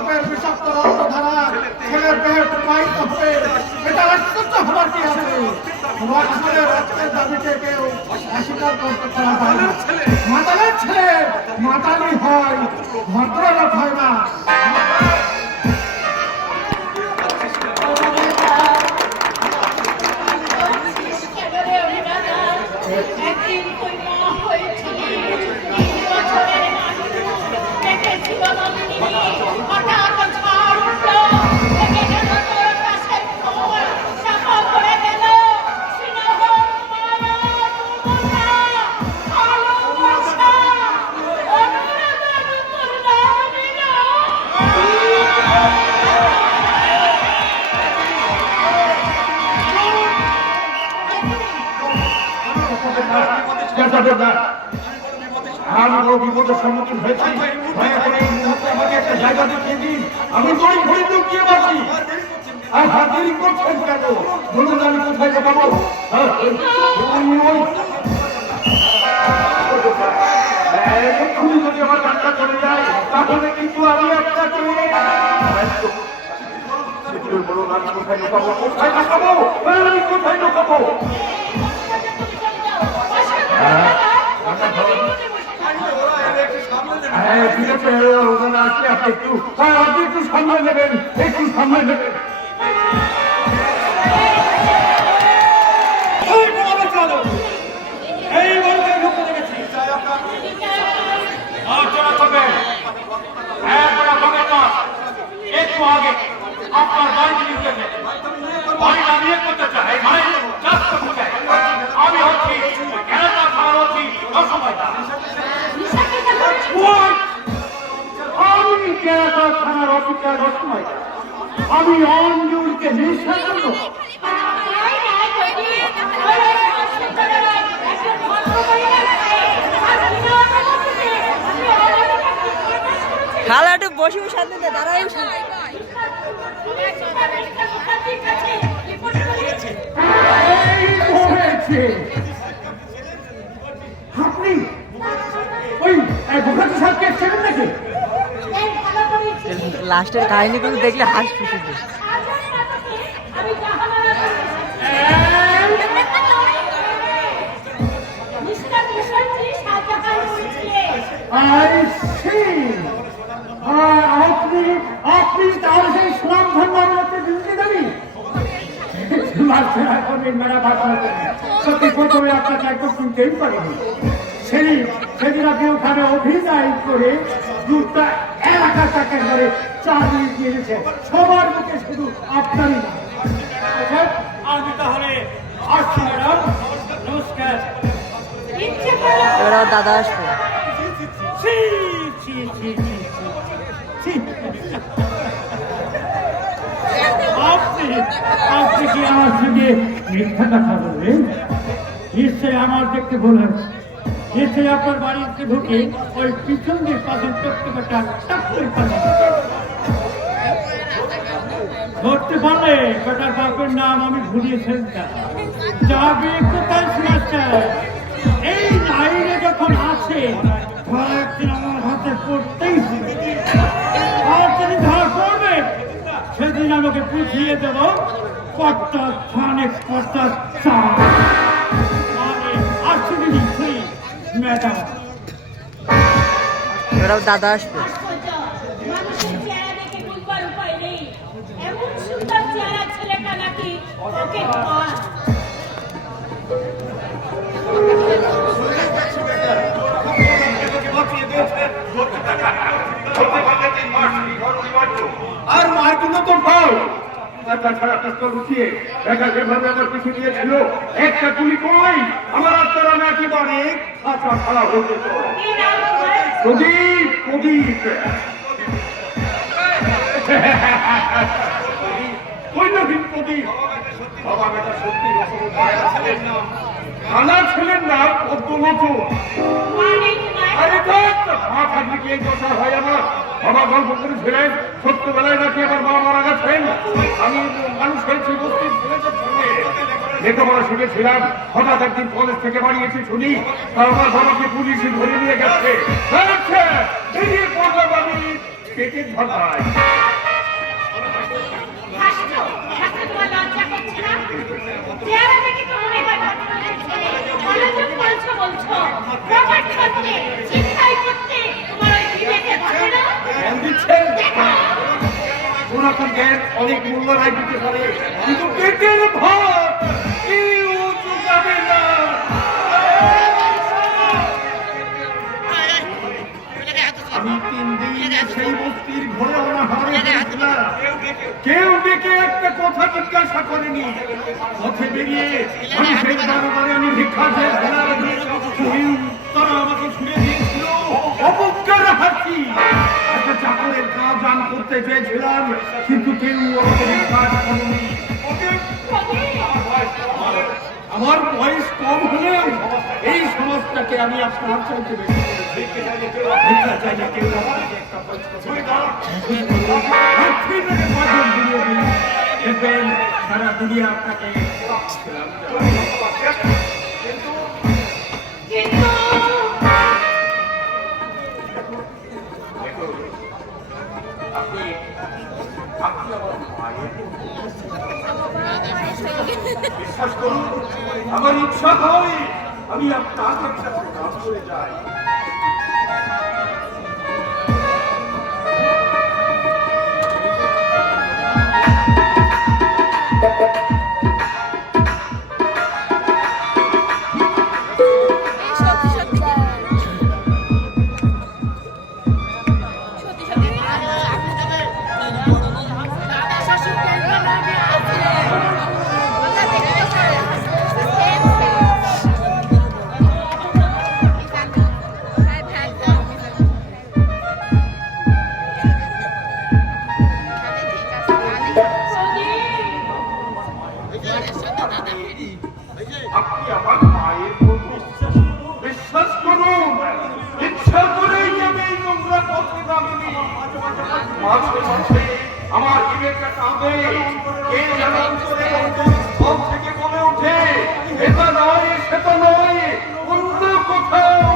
সাপের বিষাক্ত রক্তধারা ছেলের দেহে প্রবাহিত হবে, এটা আশ্চর্য হবার কি আছে? আমাদের রক্তের দাবিকে কেউ অস্বীকার করতে পারা যায় না। মাতালের ছেলে মাতালি হয়, ভদ্রলোক হয় না। আমি বড় বিপদের সম্মুখীন হয়েছি, দয়া করে এই মুহূর্তে আমাকে একটা জায়গা দেখিয়ে দিন। আমি গরিব ঘড়ি লুকিয়ে বাঁচি। আর হাজিরি করছেন কেন? বলুন আমি কোথায় যাবো? এক্ষুনি যদি আমার গানটা চলে যায় তাহলে কিন্তু আমি আপনাকে বলুন আমি কোথায় ঢোকাবো, কোথায় ঢোকাবো, আমি কোথায় ঢোকাবো? ঠিক আছে, আপনি একটু সামনে নেবেন, একটু সামনে নেবেন। একটু আগে আপনার বাড়ি নিয়ে বাড়ি নামিয়ে করতে চাই, চাষ করতে চাই। আমি হচ্ছি কেনাটা খাওয়ার হচ্ছি অসময়টা। আমি কেনাটা থানার অফিসার অসময়টা, আমি অঞ্জুরকে নিঃশ্বাস করবো। খালা একটু বসিও শান্তিতে দাঁড়াই। আপনি ওই গোঘাটি সাহেবকে এসেছেন নাকি? লাস্টের কাহিনী কিন্তু দেখলে হাসি শুধু। আপনি তাহলে সেই সুনাম ধন্যবাদ দিতে দেবি। মেরা ভাষা সত্যি প্রথমে আপনাকে একদম শুনতেই পারিনি। সেদিন আপনি ওখানে অভিনয় করে দুটা এলাকাটাকে ধরে চালিয়ে দিয়েছে, সবার মুখে শুধু আপনারই না। আমি তাহলে আসছি ম্যাডাম, নমস্কার। এবার দাদা আসবে। আপনি কি আমার সঙ্গে মিথ্যা কথা বলবেন? নিশ্চয়ই আমার দেখতে ভুল হয়েছে। নিশ্চয়ই আপনার বাড়িতে ঢুকে ওই পিছন দিয়ে পাশের টুকটুকাটা টাক করে ধরতে পারলে বেটার বাপের নাম আমি ভুলিয়ে ফেলতাম। যাবে কোথায় মাস্টার? এই লাইনে যখন আছে ধরা একদিন আমার হাতে পড়তেই হবে। আর যদি ধরা পড়বে সেদিন আমাকে বুঝিয়ে দেব কর্তা খানেক কর্তা আসলে নিশ্চয়ই ম্যাডাম। এবার দাদা আসবে। আর মার্কিন তো ভাও তাছাড়া পিস্তল উঠিয়ে দেখা যেভাবে আমার পিছু নিয়েছিল, একটা গুলি কই আমার আত্মারা না একেবারে খাঁচা খাড়া হয়ে যেত। প্রদীপ প্রদীপ কই নবীন প্রদীপ বাবা বেটা সত্যি থানা ছিলেন না পদ্মলোচন। আরে মা থাকলে কি এই দশা হয় আমার? বাবা গল্প করেছিলেন ছোট্টবেলায় নাকি আমার মা মারা গেছেন। আমি মানুষ হয়েছি বস্তির ছেলেদের সঙ্গে লেখাপড়া শিখেছিলাম। হঠাৎ একদিন কলেজ থেকে বাড়িয়েছি শুনি আমার বাবাকে পুলিশে ধরে নিয়ে গেছে। বেরিয়ে পড়লাম আমি পেটে ধরায়। হাসছো? হাসতে তোমার লজ্জা করছে না? চেহারা দেখে তো মনে হয় ঘটনা হয়েছে। মনোযোগ বলছো বলছো। প্রকাশ করতে, চিন্তাই করতে তোমার ওই বিবেকে বসে না? জ্ঞান দিচ্ছেন? দেখাও। ওরকম জ্ঞান অনেক মূল্যবান দিতে পারে, কিন্তু পেটের ভাত কেউ চুকাবে না। আমি 3 দিন সেই বস্তির ঘরে অনাহারে ঘুরেছিলাম। কেউ ডেকে একটা কথা জিজ্ঞাসা করেনি। পথে বেরিয়ে আমি সেই দরবারে আমি ভিক্ষা চেয়েছিলাম। তারা আমাকে ছুড়ে দিয়েছিল অবজ্ঞার হাসি। একটা চাকরের কাজ আমি করতে চেয়েছিলাম, কিন্তু কেউ আমাকে বিশ্বাস করেনি। আমার বয়স কম হলেও এই সমাজটাকে আমি আপনার চাইতে বেশি ভিক্ষা চাইলে কেউ আমাকে একটা দেখবেন সারা দুনিয়া আপনাকে কিন্তু আপনি আমার মায়ের বিশ্বাস করুন, আমার ইচ্ছা হয় আমি আপনার সাথে কাজ করে যাই। আপনি আমার মায়ের বন্ধু, বিশ্বাস করুন, ইচ্ছা করেই আমি এই নোংরা পথে নামিনি। মাঝে মাঝে আমার বিবেকটা কাঁদে, কে যেন অন্তরে অন্তরস্থল থেকে বলে ওঠে, এটা নয় সেটা নয়, অন্য কোথাও